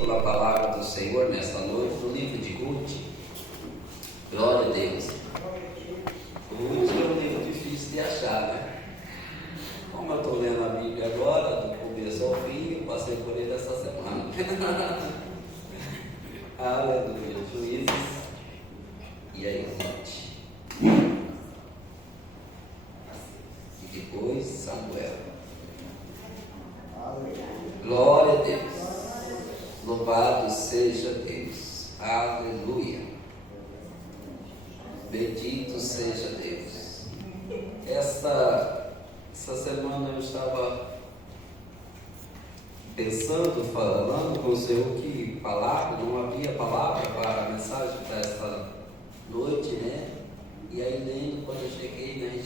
pela palavra do Senhor nesta noite, no livro de Ruth. Glória a Deus. Ruth é um livro difícil de achar, né? Como eu estou lendo a Bíblia agora, do começo ao fim, eu passei por ele essa semana. Aleluia. Juízes. E aí, Ruth. E depois, Samuel. Glória a Deus. Louvado seja Deus. Aleluia. Bendito seja Deus. Essa semana eu estava pensando, falando com o Senhor que palavra, não havia palavra para a mensagem para esta noite, né? E aí lendo, quando eu cheguei, né,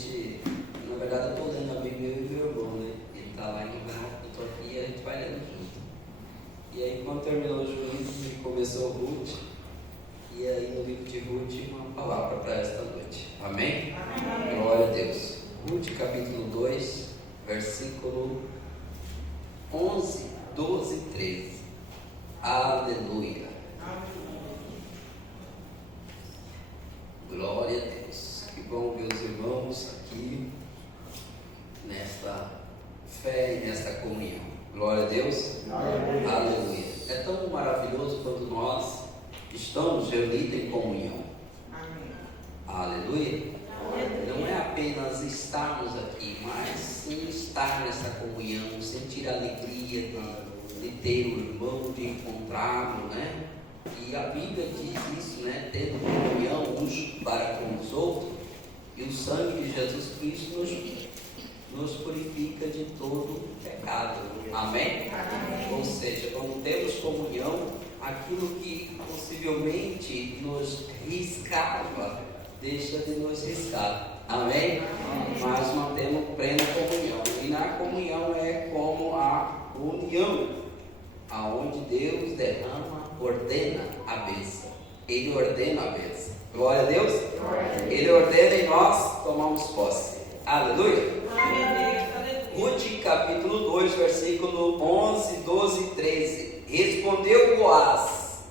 na verdade eu estou lendo a Bíblia, eu e meu irmão, né? Ele está lá em Israel, eu estou aqui e a gente vai lendo junto. E aí quando terminou o Juízes, começou Ruth, e aí no livro de Ruth, uma palavra para esta noite. Amém? Amém. Glória a Deus. Ruth capítulo 2, versículo 11, 12 e 13. Aleluia. Glória a Deus. Que bom, meus irmãos, aqui nesta fé e nesta comunhão. Glória a Deus. Aleluia. Aleluia. É tão maravilhoso quando nós estamos reunidos em comunhão. Amém. Aleluia. Não é apenas estarmos aqui, mas sim estar nessa comunhão, sentir a alegria de ter o irmão, de encontrá-lo, né? E a Bíblia diz isso, né? Tendo comunhão uns para com os outros, e o sangue de Jesus Cristo nos purifica de todo pecado. Amém? Amém? Ou seja, quando temos comunhão, aquilo que possivelmente nos riscava, deixa de nos riscar. Amém? Amém? Mas mantemos plena comunhão. E na comunhão é como a união, aonde Deus derrama, ordena a bênção. Ele ordena a bênção. Glória a Deus. Ele ordena e nós tomamos posse. Aleluia. Ruth capítulo 2, versículo 11, 12 e 13. Respondeu Boaz,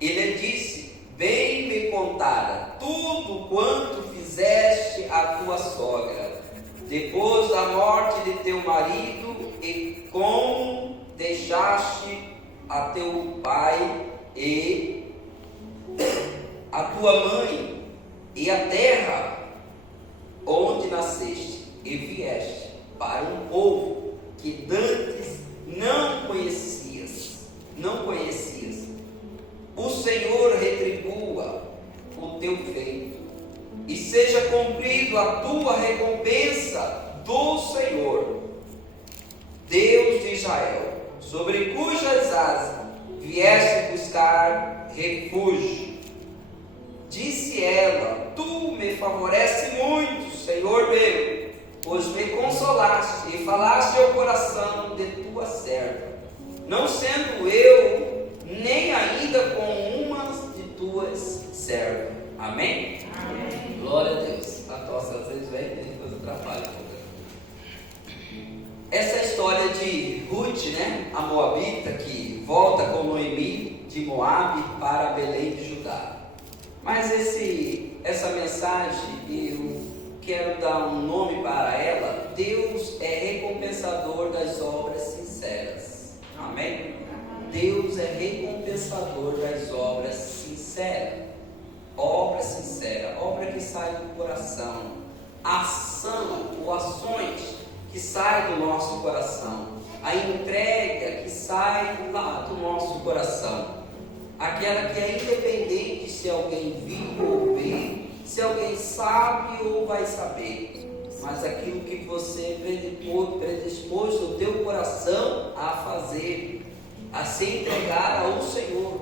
ele disse: bem me contara tudo quanto fizeste a tua sogra, depois da morte de teu marido, e como deixaste a teu pai e a tua mãe, e a terra onde nasceste, e vieste para um povo que dantes não conhecias. O Senhor retribua o teu feito, e seja cumprido a tua recompensa do Senhor, Deus de Israel, sobre cujas asas vieste buscar refúgio. Disse ela: tu me favoreces muito, Senhor meu, pois me consolaste e falaste ao coração de tua serva, não sendo eu nem ainda com uma de tuas servas. Amém? Amém. Glória a Deus. A tosse às vezes vem e depois atrapalha. Essa é a história de Ruth, né? A moabita que volta com Noemi de Moabe para Belém de Judá. Mas essa mensagem, eu quero dar um nome para ela: Deus é recompensador das obras sinceras. Amém? Deus é recompensador das obras sinceras. Obra sincera, obra que sai do coração, ação ou ações que saem do nosso coração, a entrega que sai lá do nosso coração, aquela que é independente se alguém viu ou vê, se alguém sabe ou vai saber, mas aquilo que você predispôs o teu coração a fazer, a se entregar ao Senhor,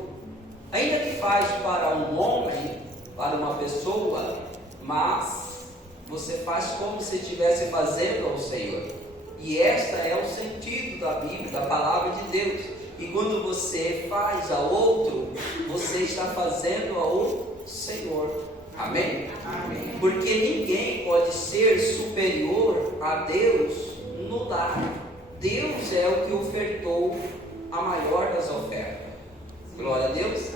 ainda que faz para um homem, para uma pessoa, mas você faz como se estivesse fazendo ao Senhor. E esta é o sentido da Bíblia, da palavra de Deus. E quando você faz a outro, você está fazendo ao Senhor. Amém? Amém? Porque ninguém pode ser superior a Deus no dar. Deus é o que ofertou a maior das ofertas. Glória a Deus.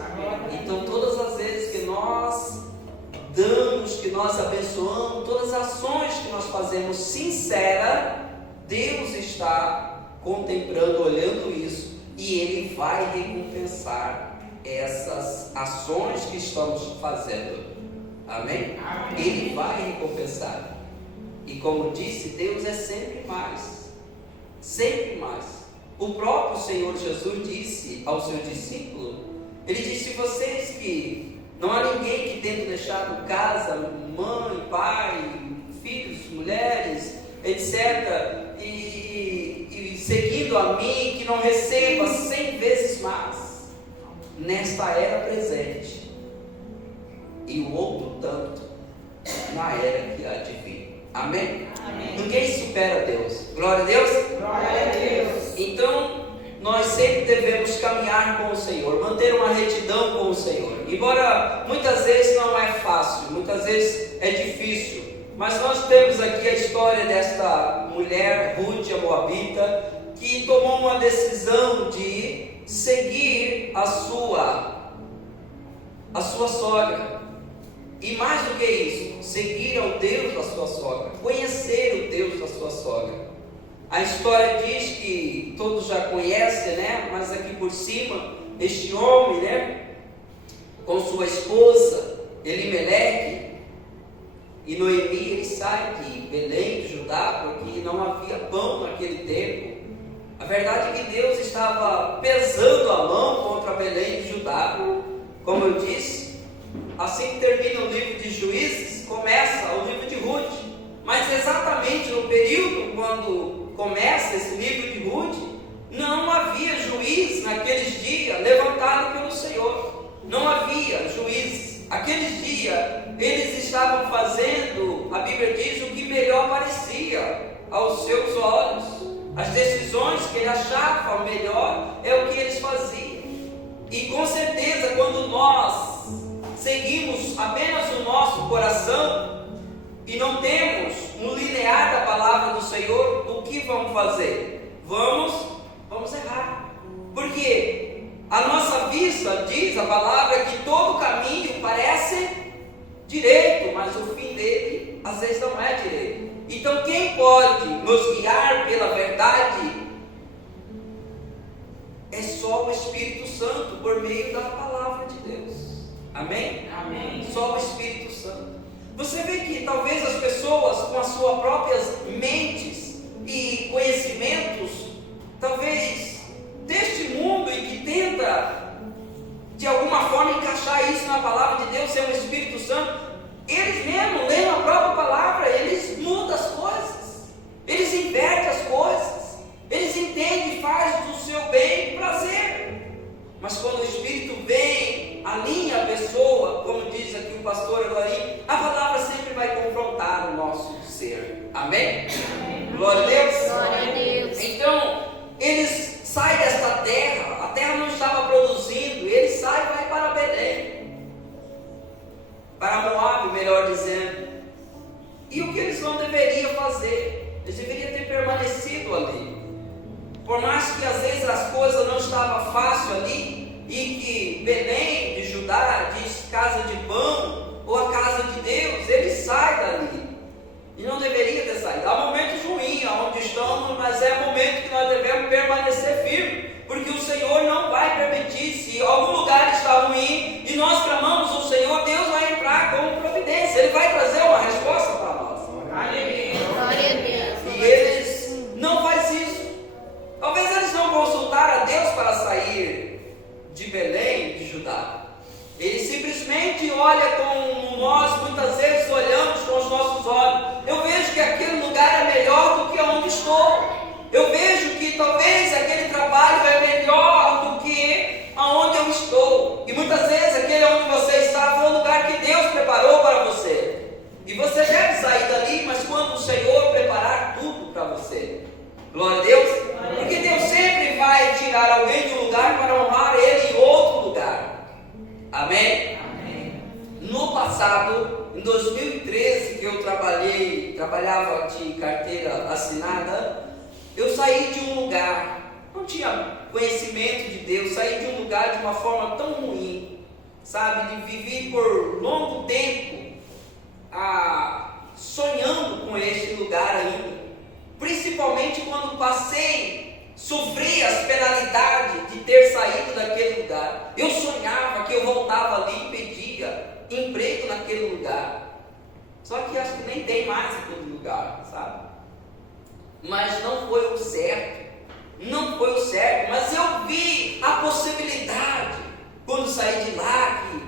Então todas as vezes que nós damos, que nós abençoamos, todas as ações que nós fazemos sincera, Deus está contemplando, olhando isso, e Ele vai recompensar essas ações que estamos fazendo. Amém? Ele vai recompensar. E como disse, Deus é sempre mais. Sempre mais. O próprio Senhor Jesus disse aos seus discípulos, Ele disse: vocês que não há ninguém que tendo deixado casa, mãe, pai, filhos, mulheres, etc., e seguindo a mim, que não receba 100 vezes mais nesta era presente, e o outro tanto na era que há de vir. Amém? Amém. Ninguém supera Deus. Glória a Deus. Glória a Deus. Então nós sempre devemos caminhar com o Senhor, manter uma retidão com o Senhor, embora muitas vezes não é fácil, muitas vezes é difícil, mas nós temos aqui a história desta mulher, Ruth, a Moabita, que tomou uma decisão de seguir a sua sogra, e mais do que isso, seguir ao Deus da sua sogra, conhecer o Deus da sua sogra. A história diz que todos já conhecem, né? Mas aqui por cima, este homem, né, com sua esposa Elimeleque e Noemi, ele sai de Belém, de Judá, porque não havia pão naquele tempo. A verdade é que Deus estava pesando a mão contra Belém de Judá. Como eu disse, assim que termina o livro de Juízes, começa o livro de Ruth. Mas exatamente no período quando começa esse livro de Ruth, não havia juiz naqueles dias levantado pelo Senhor. Não havia juízes. Aqueles dias eles estavam fazendo, a Bíblia diz, o que melhor parecia aos seus olhos. As decisões que ele achava melhor é o que eles faziam. E com certeza, quando nós seguimos apenas o nosso coração e não temos um linear da palavra do Senhor, o que vamos fazer? Vamos errar. Porque a nossa vista diz a palavra que todo caminho parece direito, mas o fim dele às vezes não é direito. Então quem pode nos guiar pela verdade é só o Espírito Santo, por meio da palavra de Deus. Amém? Amém. Só o Espírito Santo. Você vê que talvez as pessoas com as suas próprias mentes e conhecimentos, talvez deste mundo, e que tenta de alguma forma encaixar isso na palavra de Deus, ser o Espírito Santo, eles mesmos lendo a própria palavra, eles mudam as coisas, eles invertem as coisas, eles entendem e fazem do seu bem prazer. Mas quando o Espírito vem, alinha a pessoa, como diz aqui o pastor Elorim, a palavra sempre vai confrontar o nosso ser. Amém? Amém. Glória a Deus. Glória a Deus. Então, eles saem desta terra, a terra não estava produzindo, eles saem e vai para Belém, para Moab, melhor dizendo. E o que eles não deveriam fazer? Eles deveriam ter permanecido ali. Por mais que às vezes as coisas não estavam fáceis ali, e que Belém de Judá diz casa de pão, ou a casa de Deus, ele sai dali. E não deveria ter saído. Há momentos ruins onde estamos, mas é momento que nós devemos permanecer firmes, porque o Senhor não vai permitir. Se algum lugar está ruim e nós clamamos o Senhor, Deus vai entrar com providência, Ele vai trazer uma resposta para nós. Aleluia. Glória a Deus. E eles não fazem isso. Talvez eles não consultaram a Deus para sair de Belém, de Judá. Ele simplesmente olha como nós muitas vezes olhamos com os nossos olhos. Eu vejo que aquele lugar é melhor do que onde estou. Eu vejo que talvez aquele trabalho é melhor do que aonde eu estou. E muitas vezes aquele onde você está foi o lugar que Deus preparou para você. E você deve sair dali, mas quando o Senhor preparar tudo para você. Glória a Deus. Porque Deus sempre vai tirar alguém de um lugar para honrar Ele em outro lugar. Amém? Amém. No passado, em 2013, que eu trabalhava de carteira assinada, eu saí de um lugar, não tinha conhecimento de Deus, saí de um lugar de uma forma tão ruim, sabe, de viver por longo tempo sonhando com este lugar ainda, principalmente quando sofri as penalidades de ter saído daquele lugar. Eu sonhava que eu voltava ali e pedia emprego naquele lugar, só que acho que nem tem mais aquele lugar, sabe? Mas não foi o certo, mas eu vi a possibilidade, quando saí de lá, que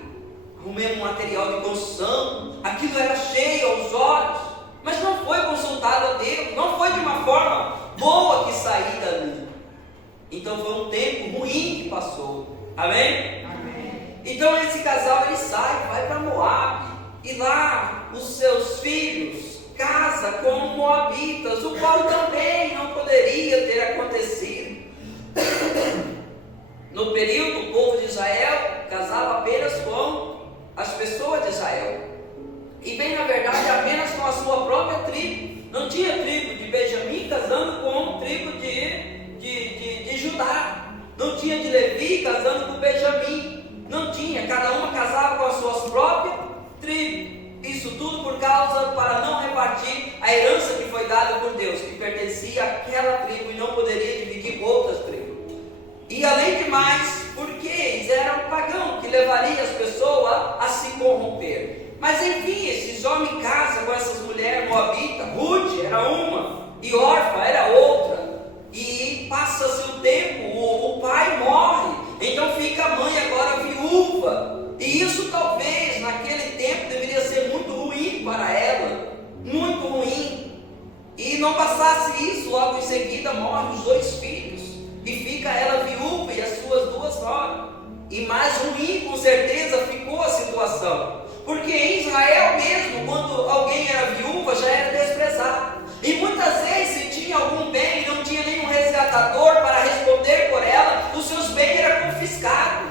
arrumei um material de construção, aquilo era cheio aos olhos, mas não foi consultado a Deus, não foi de uma forma boa que saí dali. Então foi um tempo ruim que passou, amém? Amém. Então esse casal, ele sai, vai para Moabe, e lá os seus filhos casa com moabitas, o qual também não poderia ter acontecido. No período, o povo de Israel casava apenas com as pessoas de Israel, e bem na verdade apenas com a sua própria tribo. Não tinha tribo de Benjamim casando com tribo de Judá, não tinha de Levi casando com Benjamim, não tinha, cada uma casava com as suas próprias tribos. Isso tudo por causa, para não repartir a herança que foi dada por Deus, que pertencia àquela tribo e não poderia dividir com outras tribos. E além de mais, porque eles eram pagãos, que levaria as pessoas a se corromper. Mas enfim, esses homens casam com essas mulheres moabitas. Ruth era uma e Orfa era outra. E passa-se o tempo, o pai morre, então fica a mãe agora viúva. E isso talvez naquele tempo deveria ser muito ruim para ela, muito ruim. E não passasse isso, logo em seguida morrem os 2 filhos, e fica ela viúva e as suas 2 noras. E mais ruim com certeza ficou a situação, porque em Israel mesmo, quando alguém era viúva, já era desprezado. E muitas vezes, se tinha algum bem e não tinha nenhum resgatador para responder por ela, os seus bens eram confiscados.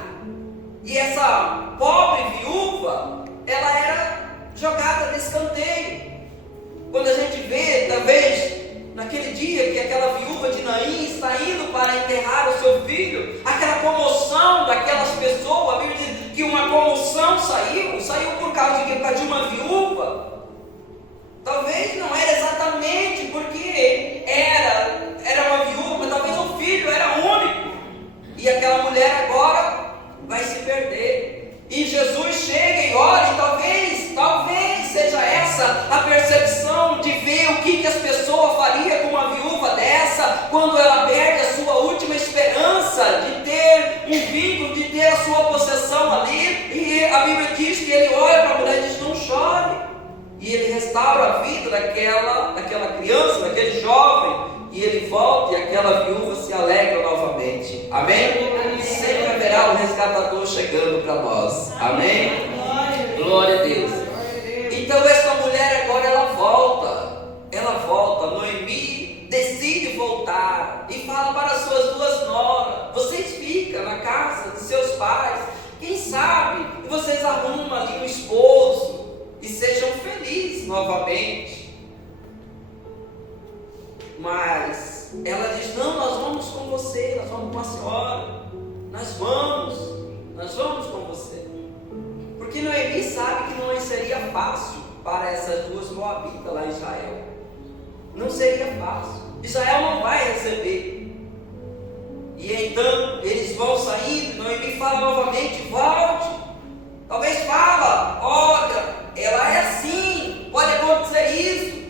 E essa pobre viúva, ela era jogada de escanteio. Quando a gente vê, talvez, naquele dia que aquela viúva de Naim está indo para enterrar o seu filho, aquela comoção daquelas pessoas, a Bíblia diz que uma comoção saiu por causa de uma viúva. Talvez não era exatamente porque era uma viúva, mas talvez o filho era único, e aquela mulher agora vai se perder. E Jesus chega e olha, e talvez seja essa a percepção de ver o que as pessoas fariam com uma viúva dessa, quando ela perde a sua última esperança de ter um vínculo, de ter a sua possessão ali. E a Bíblia diz que ele olha para a mulher e diz: não chore. E ele restaura a vida daquela criança, daquele jovem, e ele volta e aquela viúva se alegra novamente. Amém? Amém. Sempre haverá um resgatador chegando para nós. Amém? Amém. Glória a Deus. Então essa mulher agora ela volta. Noemi decide voltar e fala para as suas 2 noras: vocês ficam na casa de seus pais, quem sabe vocês arrumam ali um esposo e sejam felizes novamente. Mas ela diz: não, nós vamos com você, nós vamos com a senhora, nós vamos com você. Porque Noemi sabe que não seria fácil para essas 2 moabitas lá em Israel. Não seria fácil. Israel não vai receber. E então eles vão saindo, Noemi fala novamente: volte. Talvez fala: olha, ela é assim, pode acontecer isso.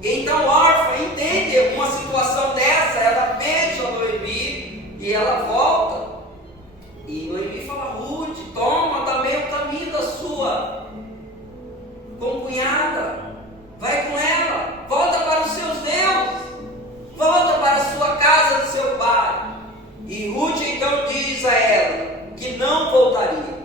Então Orfa entende uma situação dessa, ela beija Noemi e ela volta. E Noemi fala: Ruth, toma também o caminho da sua concunhada, vai com ela, volta para os seus deuses, volta para a sua casa do seu pai. E Ruth então diz a ela que não voltaria,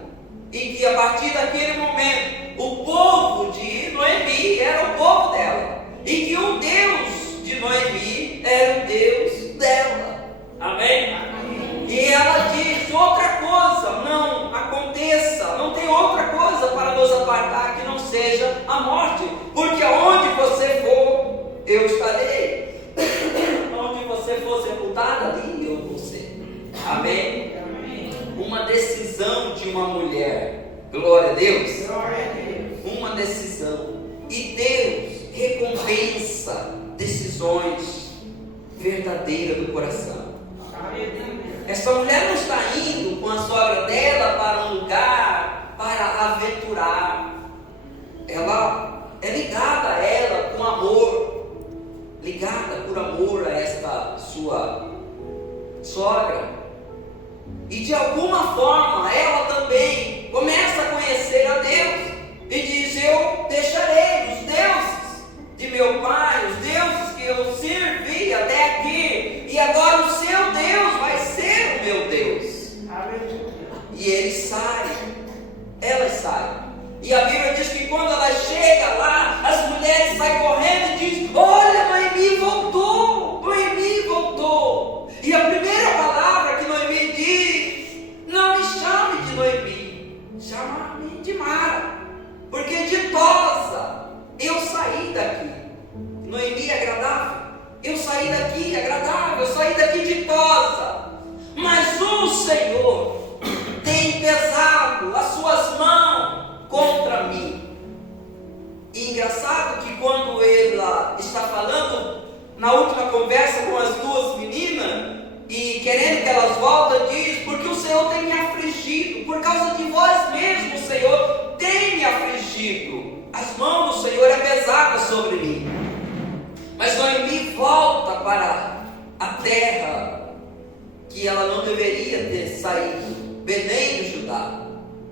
e que a partir daquele momento o povo de Noemi era o povo dela, e que o Deus de Noemi era o Deus dela. Amém? Amém. E ela diz: outra coisa não aconteça, não tem outra coisa para nos apartar que não seja a morte, porque aonde você for, eu estarei. Onde você for sepultada, ali eu vou ser. decisão de uma mulher. Glória a Deus. Glória a Deus. Uma decisão. E Deus recompensa decisões verdadeiras do coração. Essa mulher não está indo com a sogra dela para um lugar para aventurar. Ela é ligada a ela com amor, ligada por amor a esta sua sogra. E de alguma forma ela também começa a conhecer a Deus e diz: eu deixarei os deuses de meu pai, os deuses que eu servi até aqui, e agora o seu Deus vai ser o meu Deus. E ele sai, ela sai. E a Bíblia diz que quando ela chega lá, as mulheres saem correndo e dizem: olha, Noemi voltou, Noemi voltou. E a primeira palavra que Noemi diz: não me chame de Noemi, chama-me de Mara, porque ditosa eu saí daqui. Noemi é agradável, eu saí daqui agradável, eu saí daqui ditosa. Mas o Senhor tem pesado as suas mãos contra mim. E engraçado que quando ela está falando na última conversa com as duas meninas e querendo que elas voltem, diz: porque o Senhor tem me afligido, por causa de vós mesmo o Senhor tem me afligido, as mãos do Senhor é pesada sobre mim. Mas Noemi volta para a terra que ela não deveria ter saído, Belém do Judá.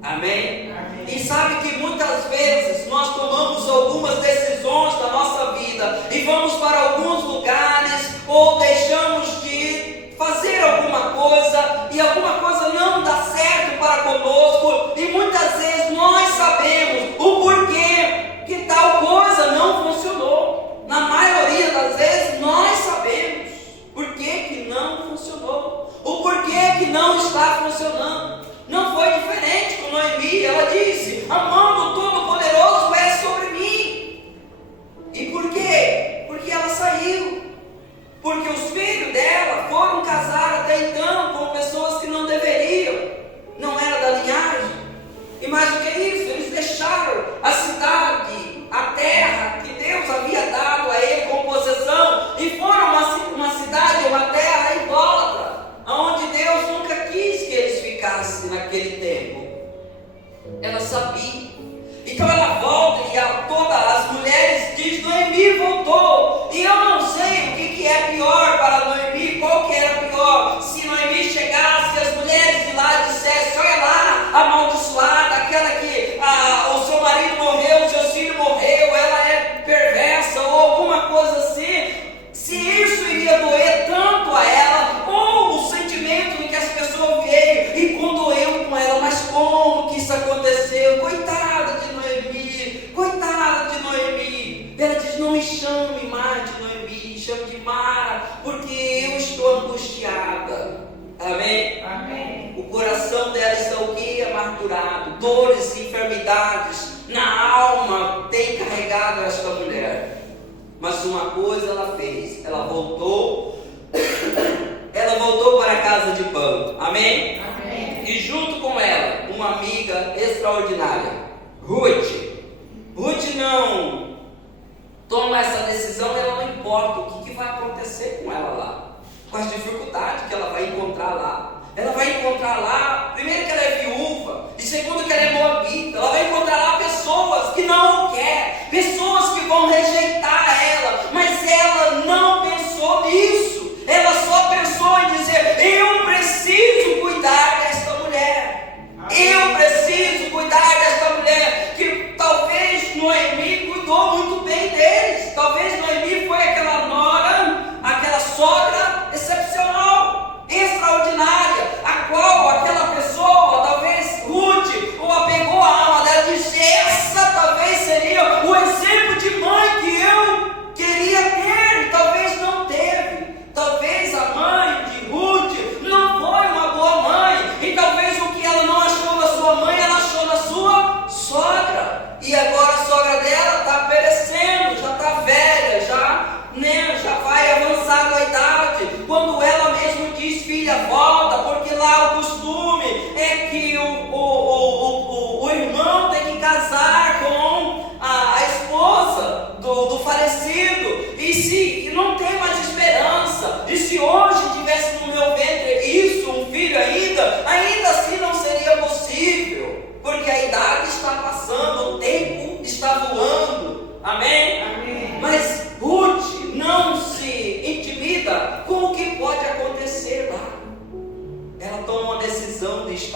Amém? Amém? E sabe que muitas vezes nós tomamos algumas decisões da nossa vida e vamos para alguns lugares ou deixamos de fazer alguma coisa e alguma coisa não dá certo para conosco, e muitas vezes nós sabemos o porquê que tal coisa não funcionou. Na maioria das vezes nós sabemos por que não funcionou, o porquê que não está funcionando. Não foi diferente com Noemi. Ela disse: a mão do Todo-Poderoso é sobre mim. E por quê? Porque ela saiu. Porque os filhos dela foram casar até então com pessoas que não deveriam, não era da linhagem. E mais do que isso, eles deixaram a cidade, a terra que Deus havia dado a ele como possessão, e foram uma cidade, uma terra idólatra, onde Deus nunca quis que eles ficassem naquele tempo. Ela sabia. Então ela volta e todas as mulheres dizem: Noemi voltou. E eu não sei o que é pior para Noemi, qual que era pior. Se Noemi chegasse e as mulheres de lá dissessem: olha lá, amaldiçoada, aquela que o seu marido morreu, o seu filho morreu, ela é perversa, ou alguma coisa assim. Se isso iria doer tanto a ela, ou o sentimento de que as pessoas veio e condoeu com ela. Mas como que isso aconteceu? Coitada de Noemi, coitada de Noemi. Ela diz: não me chame mais de Noemi, chame de Mara, porque eu estou angustiada. Amém? Amém. O coração dela está o que? Amargurado, dores e enfermidades na alma tem carregado esta mulher. Mas uma coisa ela fez, ela voltou para a casa de pão. Amém? Amém. E junto com ela, uma amiga extraordinária, Ruth não toma essa decisão. Ela não importa o que vai acontecer com ela lá, com as dificuldades que ela vai encontrar lá. Ela vai encontrar lá, primeiro que ela é viúva, e segundo que ela é moabita. Ela vai encontrar lá pessoas que não quer, pessoas que vão rejeitar ela, mas ela não pensou nisso. Ela só pensou em dizer: eu preciso cuidar desta mulher, eu preciso cuidar desta mulher. Que talvez Noemi cuidou muito bem deles, talvez Noemi foi aquela nora, aquela sogra excepcional, extraordinária, a qual aquela pessoa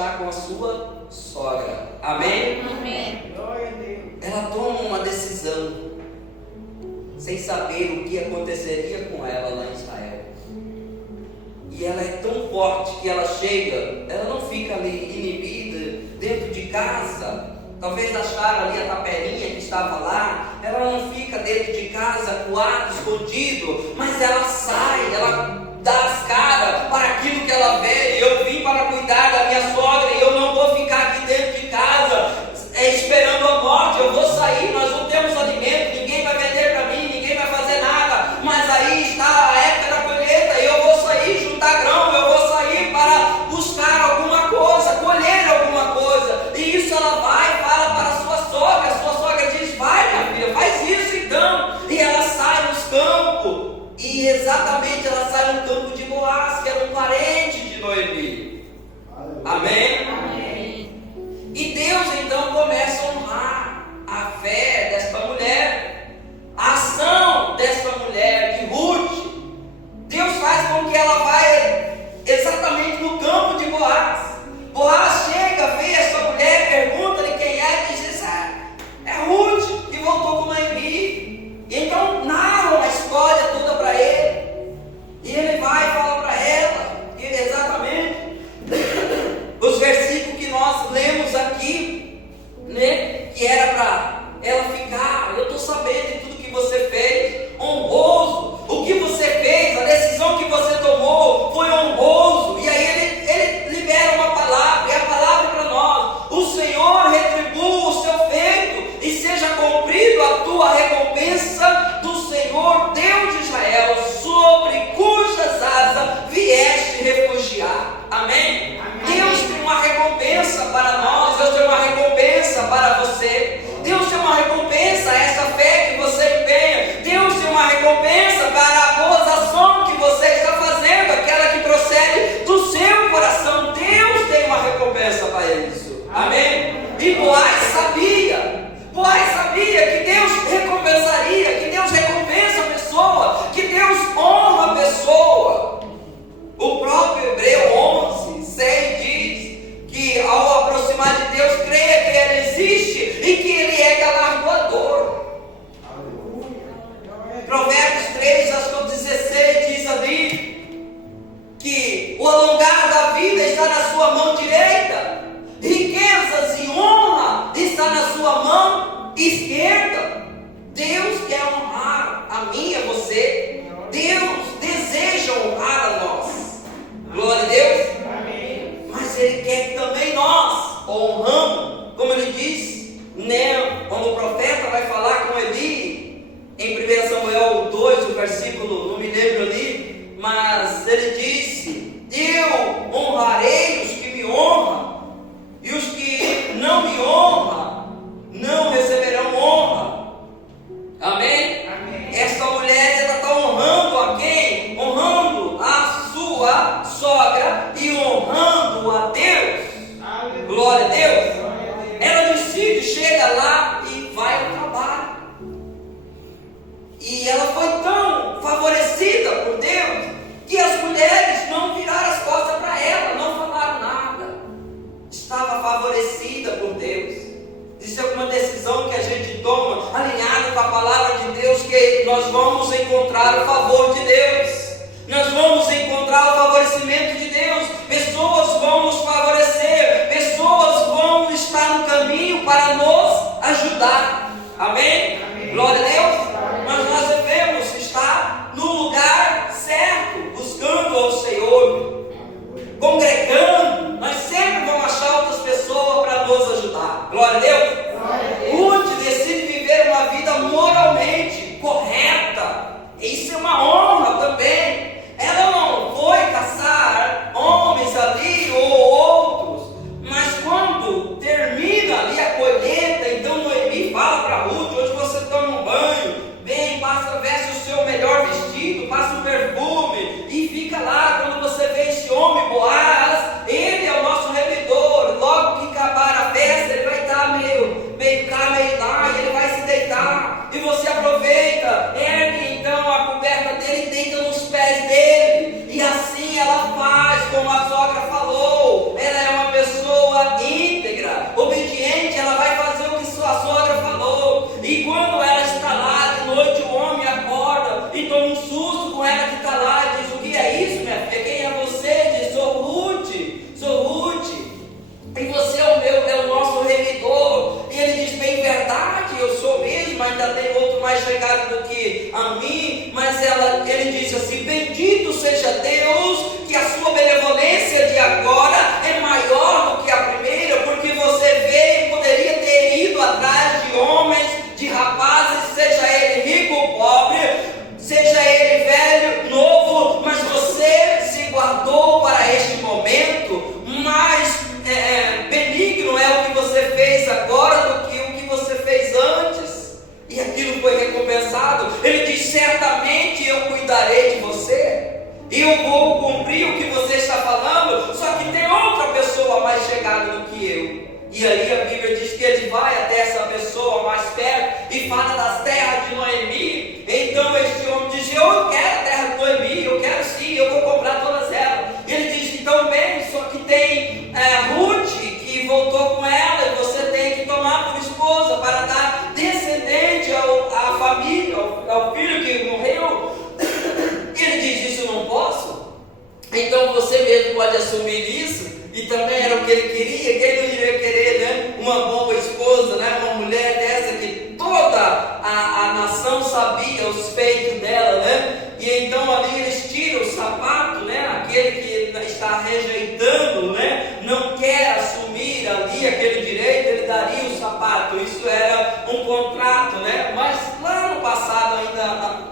está com a sua sogra. Amém? Amém. Ela toma uma decisão, sem saber o que aconteceria com ela lá em Israel. E ela é tão forte que ela chega, ela não fica ali inibida dentro de casa. Talvez acharam ali a tapelinha que estava lá. Ela não fica dentro de casa, coado, escondido, mas ela sai, ela dá as caras para aquilo que ela vê. Eu vim para cuidar da minha sogra e eu não vou ficar aqui dentro de casa esperando a morte. Eu vou sair, nós não temos alimento, ninguém vai vender para mim, ninguém vai fazer nada, mas aí está a época da colheita, eu vou sair juntar grão, eu vou sair para buscar alguma coisa, colher alguma coisa. E isso ela vai e fala para a sua sogra diz: vai minha filha, faz isso então. E ela sai nos campos, e exatamente ela sai no campo de Boaz, que era um parente de Noemi. Amém? Amém. E Deus então começa a honrar a fé desta mulher, a ação desta mulher, de Ruth. Deus faz com que ela vá exatamente no campo de Boaz. Boaz chega, vê essa mulher, pergunta-lhe quem é, e diz: é Ruth, que voltou com Noemi. E então narra a história toda para ele. E ele vai e fala para ela, que exatamente os versículos que nós lemos aqui, né, que era para ela ficar: eu estou sabendo de tudo que você fez, honroso, o que você fez, a decisão que você tomou foi honroso. E aí ele libera uma palavra, e a palavra para nós: o Senhor retribua o seu feito, e seja cumprido a tua recompensa do Senhor Deus de Israel, sobre cujas asas vieste refugiar. Amém? Deus tem uma recompensa para nós, Deus tem uma recompensa para você, Deus tem uma recompensa a essa fé que você empenha, Deus tem uma recompensa para a boa ação que você está fazendo, aquela que procede do seu coração. Deus tem uma recompensa para isso. Amém? E Boaz sabia que Deus recompensaria, que Deus recompensa a pessoa, que Deus honra a pessoa. O próprio Hebreu 11:6 diz que ao aproximar de Deus, creia que Ele existe e que Ele é galardoador. Provérbios 3:16 diz ali que o alongar da vida está na sua mão direita, riquezas e honra está na sua mão esquerda. Deus quer honrar a mim e a você. Deus deseja honrar a nós. Glória a Deus. Amém. Mas Ele quer que também nós honramos, como Ele diz, né, quando o profeta vai falar com Eli, em 1 Samuel 2, o versículo, não me lembro ali, mas ele disse: eu honrarei os que me honram, e os que não me honram não receberão honra. Amém? Amém. Esta mulher, ela está honrando a quem? Honrando a sua sogra e honrando a Deus. Amém. Glória a Deus. Ela decide, chega lá e vai ao trabalho. E ela foi tão favorecida por Deus que as mulheres não viraram as costas para ela, não falaram nada. Estava favorecida por Deus. Existe alguma decisão que a gente toma alinhada com a palavra de Deus, que nós vamos encontrar o favor de Deus, nós vamos encontrar o favorecimento de Deus. Pessoas vão nos favorecer, pessoas vão estar no caminho para nos ajudar. Amém? Amém. Glória a Deus. Mas nós devemos estar no lugar certo, buscando ao Senhor, congregando. Nós sempre vamos achar outras pessoas para nos ajudar. Glória a Deus. Ruth decide viver uma vida moralmente correta. Isso é uma honra também. Ela não foi caçar homens ali ou outros, mas quando termina ali a colheita, então Noemi fala para Ruth: hoje você toma um banho, vem, passa, veste o seu melhor vestido, passa um perfume e fica lá. Quando você vê esse homem Boaz, ele é o nosso remidor. Logo que acabar a festa, ele vai estar meio ainda tem outro mais chegado do que a mim. Mas ele disse assim: bendito seja Deus, que a sua benevolência de agora é maior do que a primeira, porque você veio e poderia ter ido atrás de homens, de rapazes, seja ele rico ou pobre, seja ele velho, novo, mas você se guardou para este momento. Mais benigno é o que você fez agora do que o que você fez antes, e aquilo foi recompensado. Ele diz: certamente eu cuidarei de você, e eu vou cumprir o que você está falando, só que tem outra pessoa mais chegada do que eu. E aí a Bíblia diz que ele vai até essa pessoa mais perto e fala das terras de Noemi. Então este homem diz: eu quero a terra de Noemi, eu quero sim, eu vou comprar todas elas. Ele diz: então bem, só que tem Ruth que voltou com ela, e você tem que tomar por esposa para dar descendente à família, ao filho que morreu. Ele diz: isso eu não posso. Então você mesmo pode assumir isso. E também era o que ele queria. Quem não iria querer, né? Uma boa esposa, né? Uma mulher dessa que toda a nação sabia os feitos dela, né? E então ali eles tiram o sapato, né? Aquele que está rejeitando, né? Não quer assumir ali aquele direito, ele daria o sapato. Isso era um contrato, né? Mas lá no passado ainda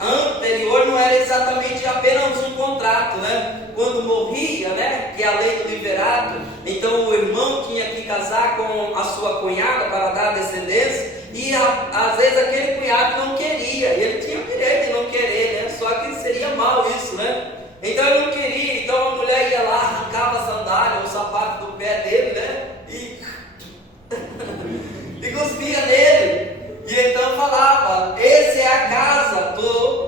anterior não era exatamente apenas um contrato, né? Quando morria, né? Que é a lei do liberado, então o irmão tinha que casar com a sua cunhada para dar descendência, e às vezes aquele cunhado não queria, ele tinha o direito de não querer, né? Só que seria mal isso, né? Então ele não queria, então a mulher ia lá, arrancava a sandália, o sapato do pé dele, né? E cuspia nele. E então falava: esse é a casa do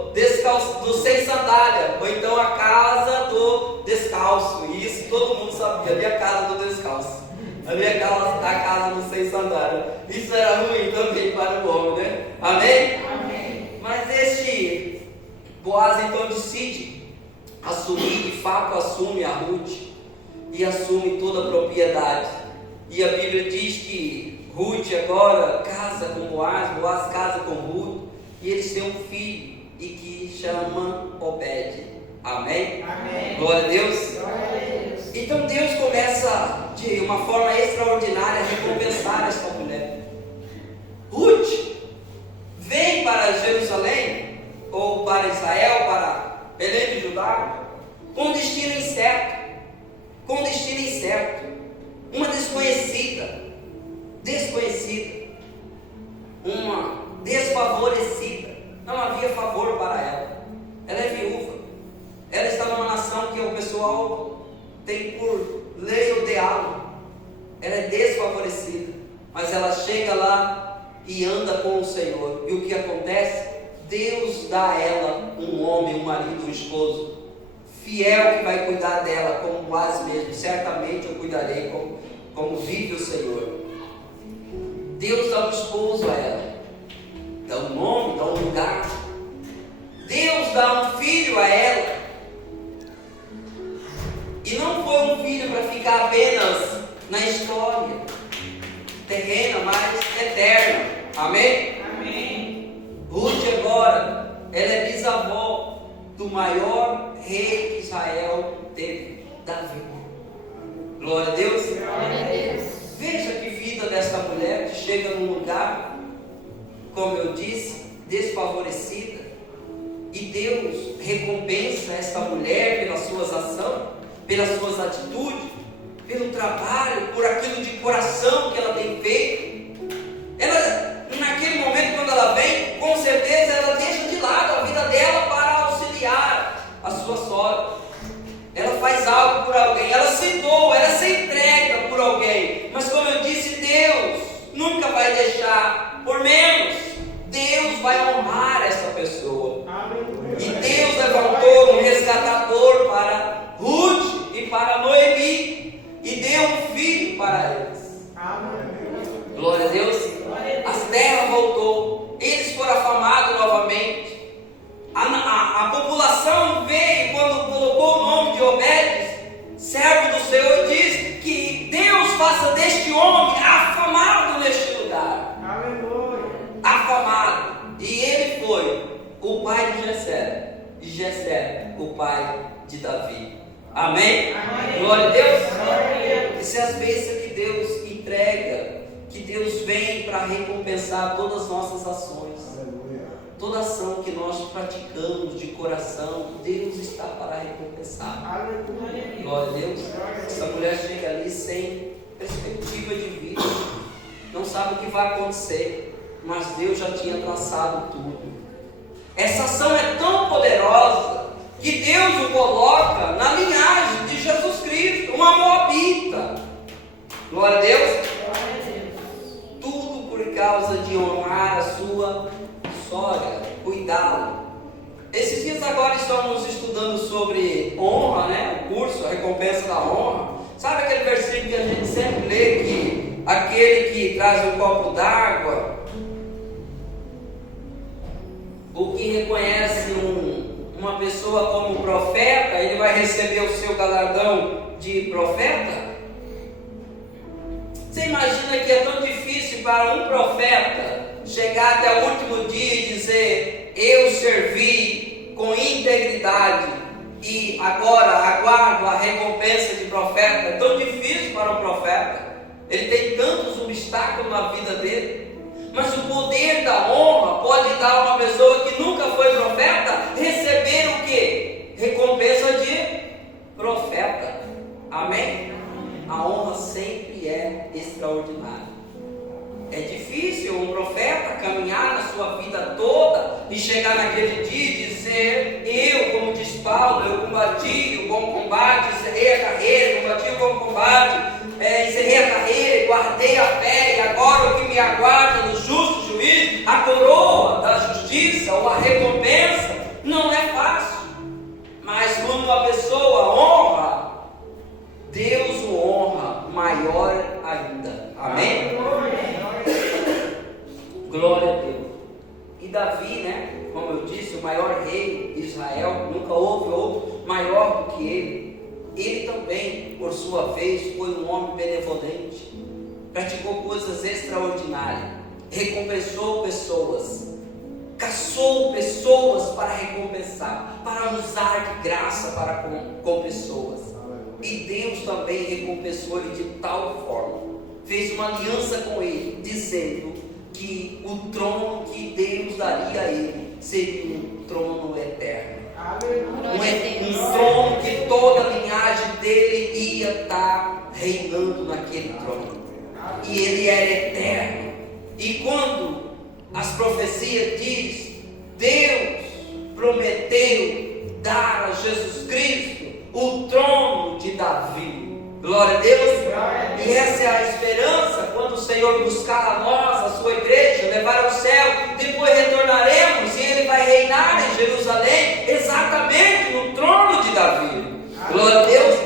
sem sandália, ou então a casa do descalço. E isso todo mundo sabia, ali a casa do descalço, ali a casa do sem sandália. Isso era ruim também para o homem, né? Amém? Amém. Mas este Boaz então decide assumir, de fato assume a Ruth, e assume toda a propriedade. E a Bíblia diz que Ruth agora casa com Boaz, Boaz casa com Ruth, e eles têm um filho, e que chama Obed. Amém? Amém. Glória a Deus. Glória a Deus. Então Deus começa de uma forma extraordinária a recompensar esta mulher. Ruth vem para Jerusalém, ou para Israel, para Belém de Judá, com destino incerto. Com destino incerto. Uma desconhecida, uma desfavorecida, não havia favor para ela. Ela é viúva, ela está numa nação que o pessoal tem por lei odiá-lo. Ela é desfavorecida, mas ela chega lá e anda com o Senhor. E o que acontece? Deus dá a ela um homem, um marido, um esposo fiel, que vai cuidar dela como quase mesmo. Certamente eu cuidarei, como vive o Senhor. Deus dá um esposo a ela, dá um nome, dá um lugar. Deus dá um filho a ela, e não foi um filho para ficar apenas na história terrena, mas eterna. Amém? Amém. Ruth agora, ela é bisavó do maior rei que Israel teve, Davi. Glória a Deus. Glória a Deus. Veja que vida desta mulher que chega num lugar, como eu disse, desfavorecida, e Deus recompensa esta mulher pelas suas ações, pelas suas atitudes, pelo trabalho, por aquilo de coração que ela tem feito. Ela, naquele momento, quando ela vem, com certeza ela deixa de lado a vida dela para auxiliar a sua sogra. Ela faz algo por alguém, ela se doa, ela se entrega por alguém. Mas como eu disse, Deus nunca vai deixar por menos. Deus vai honrar essa pessoa. E Deus levantou um resgatador para Ruth e para Noemi, e deu um filho para eles. Glória a Deus. As terras voltou, eles foram afamados novamente. A população veio quando colocou o nome de Obed, servo do Senhor, e diz que Deus faça deste homem afamado neste lugar. Aleluia. Afamado pai de Jessé, e Jessé, o pai de Davi. Amém? Amém. Glória a Deus. Essa é as bênçãos que Deus entrega, que Deus vem para recompensar todas as nossas ações. Toda ação que nós praticamos de coração, Deus está para recompensar. Glória a Deus. Essa mulher chega ali sem perspectiva de vida, não sabe o que vai acontecer, mas Deus já tinha traçado tudo. Essa ação é tão poderosa que Deus o coloca na linhagem de Jesus Cristo, uma moabita. Glória a Deus. Tudo por causa de honrar a sua sogra, cuidá-lo. Esses dias agora estamos estudando sobre honra, né? O curso, a recompensa da honra. Sabe aquele versículo que a gente sempre lê, que aquele que traz um copo d'água, o que reconhece uma pessoa como profeta, ele vai receber o seu galardão de profeta? Você imagina que é tão difícil para um profeta chegar até o último dia e dizer: eu servi com integridade e agora aguardo a recompensa de profeta? É tão difícil para um profeta, ele tem tantos obstáculos na vida dele. Mas o poder da honra pode dar a uma pessoa que nunca foi profeta receber o que? Recompensa de profeta. Amém? A honra sempre é extraordinária. É difícil um profeta caminhar na sua vida toda e chegar naquele dia e dizer: eu, como diz Paulo, eu combati o bom combate, encerrei a carreira, combati o bom combate, encerrei a carreira, guardei a fé, e agora o que me aguarda no justo juízo, a coroa da justiça ou a recompensa. Não é fácil, mas quando uma pessoa honra, Deus o honra maior ainda. Amém? Glória a Deus. E Davi, né, como eu disse, o maior rei de Israel, nunca houve outro maior do que ele. Ele também, por sua vez, foi um homem benevolente, praticou coisas extraordinárias, recompensou pessoas, caçou pessoas para recompensar, para usar de graça para com pessoas. E Deus também recompensou ele de tal forma, fez uma aliança com ele, dizendo que o trono que Deus daria a ele seria um trono eterno. Um trono que toda a linhagem dele ia estar reinando naquele trono. E ele era eterno. E quando as profecias diz, Deus prometeu dar a Jesus Cristo o trono de Davi. Glória a Deus. E essa é a esperança quando o Senhor buscar a nós, a sua igreja, levar ao céu. Depois retornaremos e ele vai reinar em Jerusalém, exatamente no trono de Davi. Glória a Deus.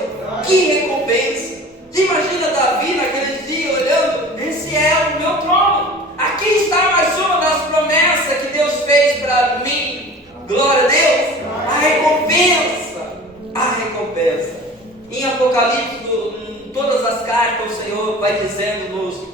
Que recompensa. Imagina Davi naqueles dias olhando: esse é o meu trono. Aqui está mais uma das promessas que Deus fez para mim. Glória a Deus. A recompensa. A recompensa. Em Apocalipse, em todas as cartas, o Senhor vai dizendo nos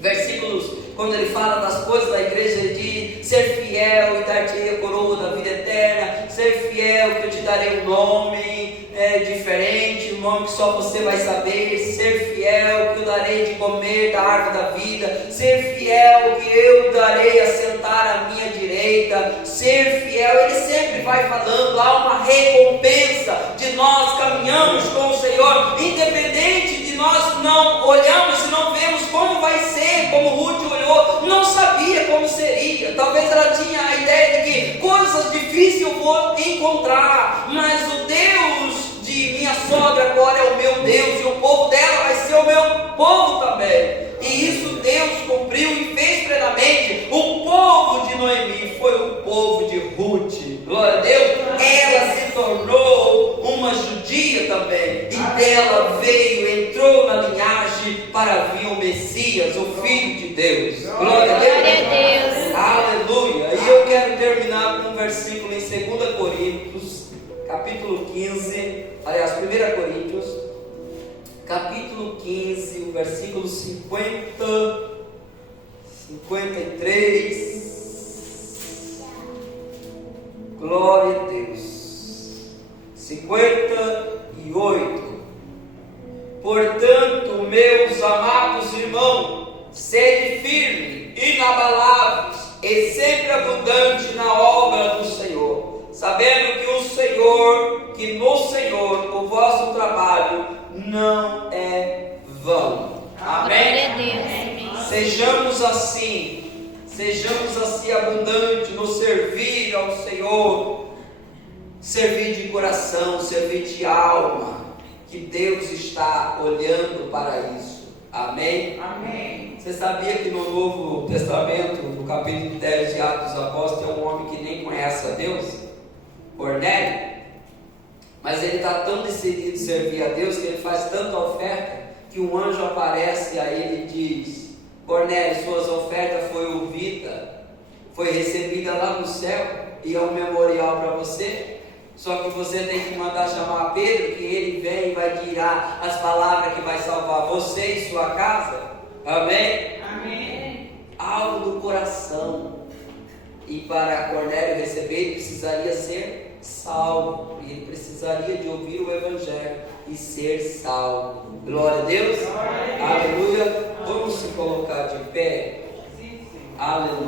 versículos, quando ele fala das coisas da igreja, ele diz: ser fiel e dar-te a coroa da vida eterna, ser fiel que eu te darei um nome diferente, um nome que só você vai saber, ser fiel que eu darei de comer da árvore da vida, ser fiel que eu darei a sentar à minha direita, ser fiel. Ele sempre vai falando, há uma recompensa de nós caminhamos com o Senhor, independente de nós não olhamos e não vemos como vai ser, como Ruth olhou, não sabia como seria. Talvez ela tinha a ideia de que coisas difíceis eu vou encontrar, mas o Deus de minha sogra agora é o meu Deus, e o povo dela vai ser o meu povo também. E isso Deus cumpriu e fez plenamente. O povo de Noemi foi o povo de Ruth. Glória a Deus. Ela se tornou uma judia também, e dela veio, entrou na linhagem para vir o Messias, o Filho de Deus. Glória a Deus. Aleluia. E eu quero terminar com um versículo em 2 Coríntios, capítulo 15, aliás, 1 Coríntios, capítulo 15, o versículo 50, 53. Glória a Deus. 58. Portanto, meus amados irmãos, sede firmes, inabaláveis e sempre abundante na obra do Senhor, sabendo que no Senhor o vosso trabalho não é vão. Amém? Sejamos assim abundantes no servir ao Senhor, servir de coração, servir de alma, que Deus está olhando para isso. Amém? Amém. Você sabia que no Novo Testamento, no capítulo 10 de Atos dos Apóstolos, tem um homem que nem conhece a Deus? Cornélio. Mas ele está tão decidido em servir a Deus, que ele faz tanta oferta, que um anjo aparece a ele e diz: Cornélio, suas ofertas foi ouvida, foi recebida lá no céu, e é um memorial para você. Só que você tem que mandar chamar Pedro, que ele vem e vai tirar as palavras que vai salvar você e sua casa. Amém? Amém. Algo do coração. E para Cornélio receber, ele precisaria ser salvo. E ele precisaria de ouvir o Evangelho e ser salvo. Glória a Deus. Glória a Deus. Aleluia. Vamos se colocar de pé. Sim, sim. Aleluia.